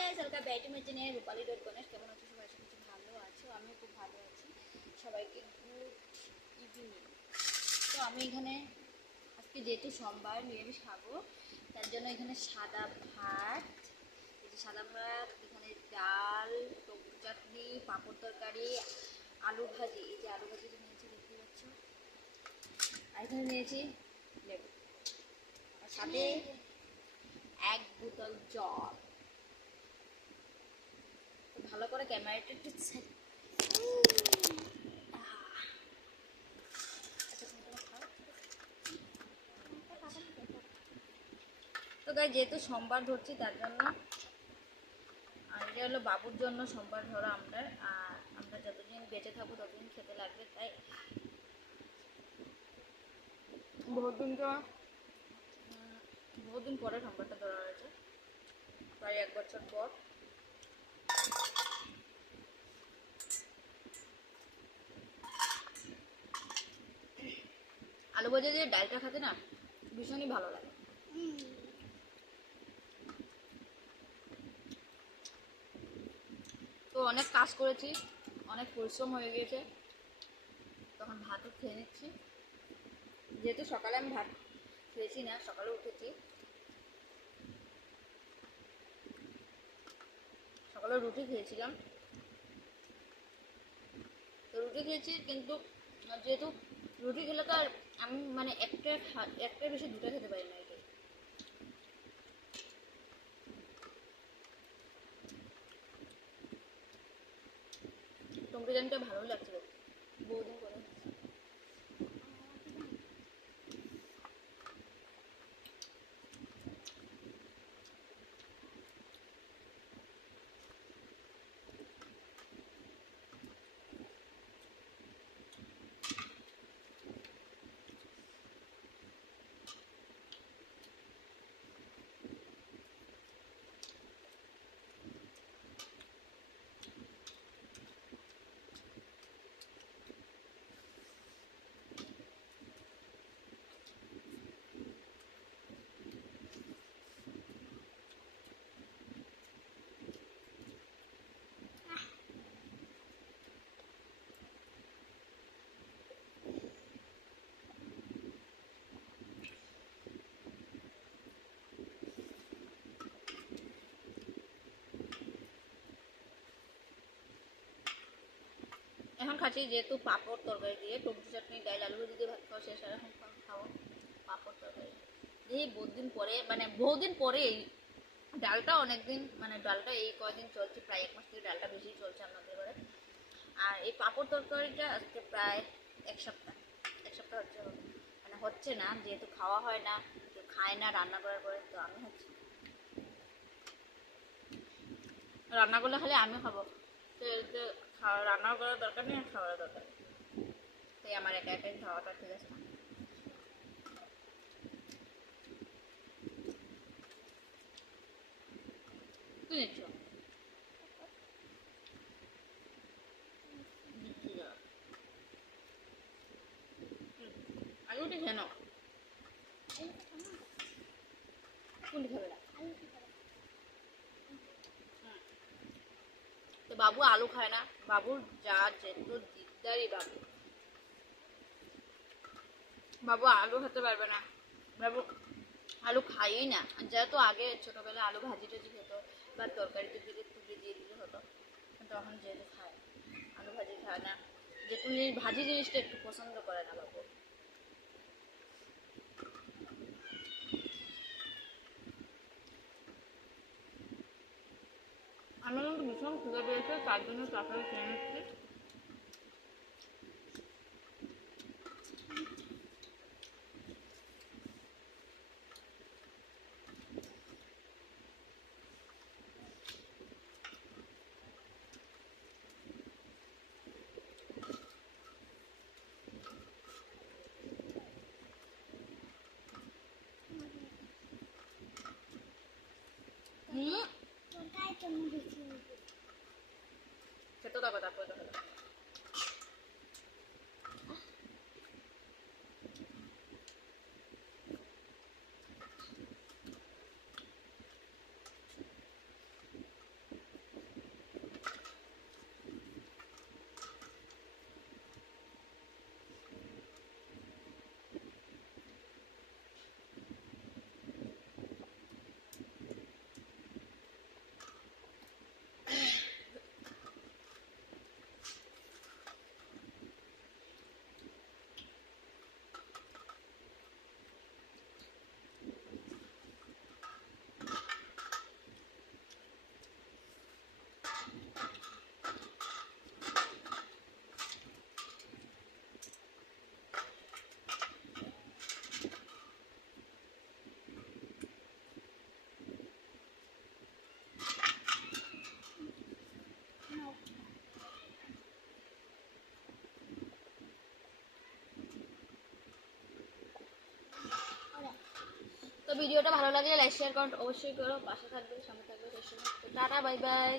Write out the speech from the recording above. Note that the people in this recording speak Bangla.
Guys, welcome back to my channel Rupali dot Ganesh. কেমন আছো সবাই? আশা করছি ভালো আছো। আমিও খুব ভালো আছি। সবাইকে গুড ইভিনিং। তো আমি এখানে আজকে যেহেতু সোমবার নিরামিষ খাবো, তার জন্য এখানে সাদা ভাত, এই যে সাদা ভাত, এখানে ডাল, টমেটো চাটনি, পাঁপড় তরকারি, আলু ভাজি। এই যে আলু ভাজিটা নিয়েছি, দেখতে পাচ্ছ। আর এখানে নিয়েছি লেবু, আর সাথে এক বোতল জল। ভালো করে ক্যামেরাটা একটু তো গাই, যেহেতু সোমবার ধরছি তার জন্য, আর এটা হলো বাবুর জন্য সোমবার ধরো আমরা, আর আমরা যতদিন বেঁচে থাকবো ততদিন খেতে লাগবে, তাই বহুদিন পরে সোমবারটা ধরা হয়েছে, প্রায় 1 বছর পর। আলু ভাজা দিয়ে ডালটা খেতে না ভীষণই ভালো লাগে। তো অনেক কাজ করেছি, অনেক পরিশ্রম হয়ে গিয়েছে, তখন ভাতও খেয়ে নিচ্ছি। যেহেতু সকালে আমি ভাত খেয়েছি না, সকালে উঠেছি, সকালে রুটি খেয়েছিলাম। তো রুটি খেয়েছি, কিন্তু যেহেতু রুটি খেলে তো আর আমি মানে একটার বেশি দুটো খেতে পারি না। এটাই টমেটো জামটা ভালো লাগছিল, বহুদিন পরে। এখন খাচ্ছি যেহেতু পাঁপড় তরকারি দিয়ে, টমেটো চাটনি, ডাল, আলু ভাজি দিয়ে ভাত খাওয়া শেষ, আর এখন খাবো পাঁপড় তরকারি। এই বহুদিন পরে এই ডালটা অনেকদিন, মানে ডালটা এই কয়দিন চলছে, প্রায় 1 মাস থেকে ডালটা বেশি চলছে আমাদের ঘরে। আর এই পাঁপড় তরকারিটা আজকে প্রায় 1 সপ্তাহ হচ্ছে না, যেহেতু খাওয়া হয় না, কেউ খায় না রান্না করার পরে, তো আমি রান্না করলে খালি আমি খাবো, তো রান্না করার দরকার নেই, খাওয়ার দরকার, তাই আমার একা একাই খাওয়াটা ঠিক আছে। কি নিচ্ছ? আলুটি খেয়ে নাও। কোনটি খাবে না? তো বাবু আলু খায় না, বাবুর যা যেহেতু দিকদারি, বাবু আলু খেতে পারবে না, বাবু আলু খাইই না। যেহেতু আগে ছোটবেলায় আলু ভাজি টাজি খেত বা তরকারিতে দিলে তুলে দিয়ে দিলে হতো, কিন্তু এখন যেহেতু খায়, আলু ভাজি খায় না, যেহেতু ভাজি জিনিসটা একটু পছন্দ করে না বাবু। আমার কিন্তু ভীষণ ক্ষুদা পেয়েছে, তার জন্য তাড়াতাড়ি খেয়ে নিচ্ছি। খেতে থাকো, তারপরে দেখা যাবে। তো ভিডিওটা ভালো লাগলে লাইক শেয়ার কমেন্ট অবশ্যই করো, পাশে থাকবে, সামনে থাকবে, সবসময়। তো টাটা, বাই বাই।